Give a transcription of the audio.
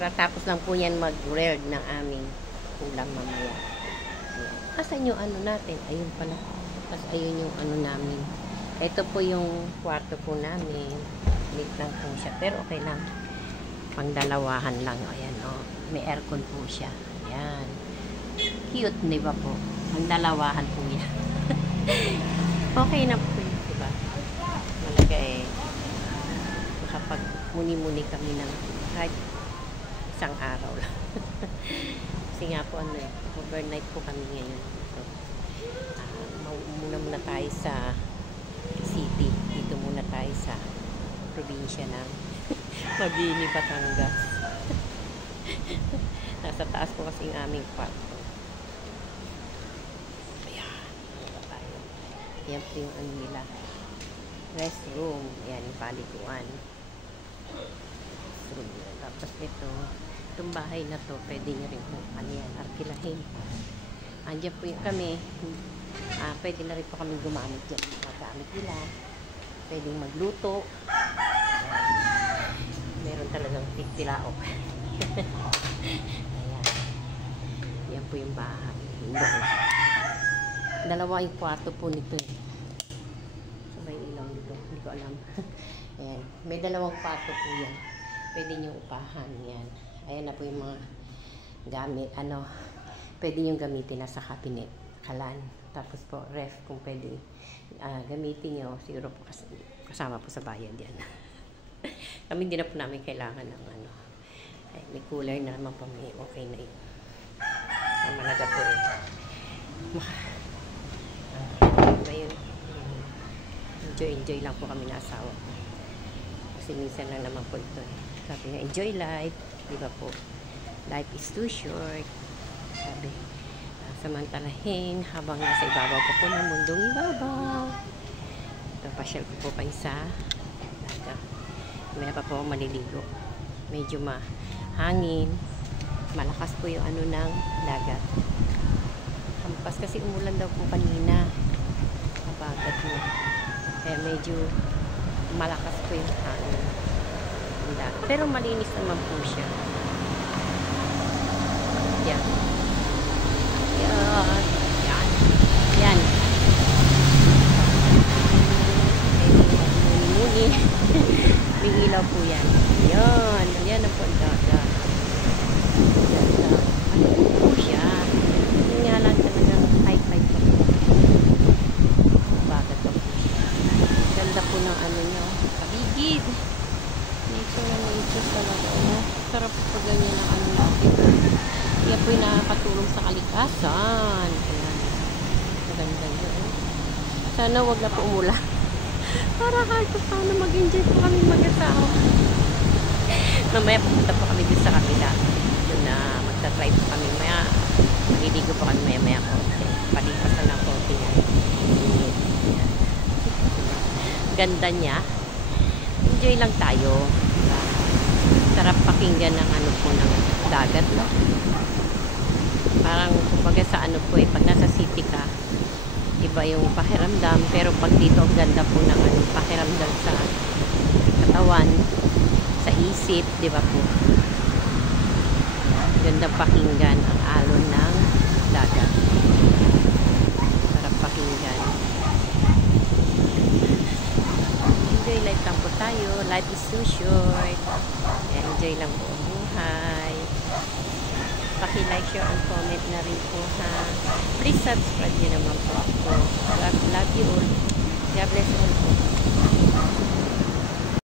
Karatapos lang po yan mag-reld ng aming ulam mamaya. Ayan. Asan yung ano natin? Ayun pala. Tapos ayun yung ano namin. Ito po yung kwarto po namin. Lit lang po siya. Pero okay lang. Pangdalawahan lang. Ayan o. Oh. May aircon po siya. Ayan. Cute, di ba po? Pangdalawahan po yan. Okay na po yun, di ba? Malaga eh. Makapag muni-muni kami ng kahit isang araw lang. Kasi nga po ano eh, overnight po kami ngayon. So, muna tayo sa city. Dito muna tayo sa probinsya ng Mabini, Batangas. Nasa taas po kasi yung aming kwarto. Ayan, ano tayo. Ayan po yung ano nila. Restroom. Ayan, yung paliguan. Restroom. Tapos ito, itong bahay na to, pwede nyo rin po ano yan, arkilahin. Andiyan po yung kami. Pwede na rin po kami gumamit dyan. Magamit nila. Pwedeng magluto. Meron talagang tilaok. Ayan. Yan po yung bahay. Dalawa yung kwarto po nito eh. Sabay ilaw nito. Hindi ko alam. Ayan. May dalawang kwarto po yan. Pwede nyo upahan. Yan. Ayan na po yung mga gamit. Ano, pwede nyo gamitin na sa cabinet. Kalan. Tapos po, ref kung pwede gamitin nyo. Siguro po kasama po sa bayan yan. Kami hindi na po namin kailangan ng ano. Ay, may cooler na naman po. May okay na yun. Ang malaga po eh. Ngayon, enjoy lang po kami na asawa ko. Kasi minsan lang naman po ito eh. Sabi nga, enjoy life. Di ba po? Life is too short. Sabi, samantalahin habang nasa ibabaw po po ng mundong ibabaw. Ito, pasyal ko po kayo sa dagat. May pa po ako maliligo. Medyo mahangin. Malakas po yung ano ng dagat. Hampas kasi umulan daw po kanina. Kabagat mo. Kaya medyo malakas po yung hangin. Pero malinis naman po siya. Yan. Yan. Yan. Yan. Muni-muni. May ilaw po yan. Yan. Yan na po ang dagat. Ano po siya? Hindi nga lang talagang high-five pa po. Bagat pa po siya. Ganda po ng ano nyo. Paligid. Nature na nature talaga. Sarap po ganyan ang ano natin. Kaya po yung nakakatulong sa kalikasan. Ayan. Maganda yun. Sana wag na po umulan. Para kahit paano mag-enjoy po kami mag-asawa. Mamaya pupunta po kami dito sa kabila. Doon na magta-try po kami. Maya, maliligo po kami maya konti. Palipas na ng konti yan. Ganda niya. Enjoy lang tayo. Diba? Sarap pakinggan ng ano po ng dagat, no? Parang kumbaga sa ano po eh, pag nasa city ka, iba yung pakiramdam, pero pag dito ang ganda po ng ano, pakiramdam sa katawan, sa isip, di ba po? Ganda pakinggan ang alon ng dagat. Sarap pakinggan. Enjoy life lang po tayo. Life is so short. Enjoy lang po ang buhay. Paki-like, share, and comment na rin po ha. Please subscribe nyo naman po ako. Love you all. God bless all po.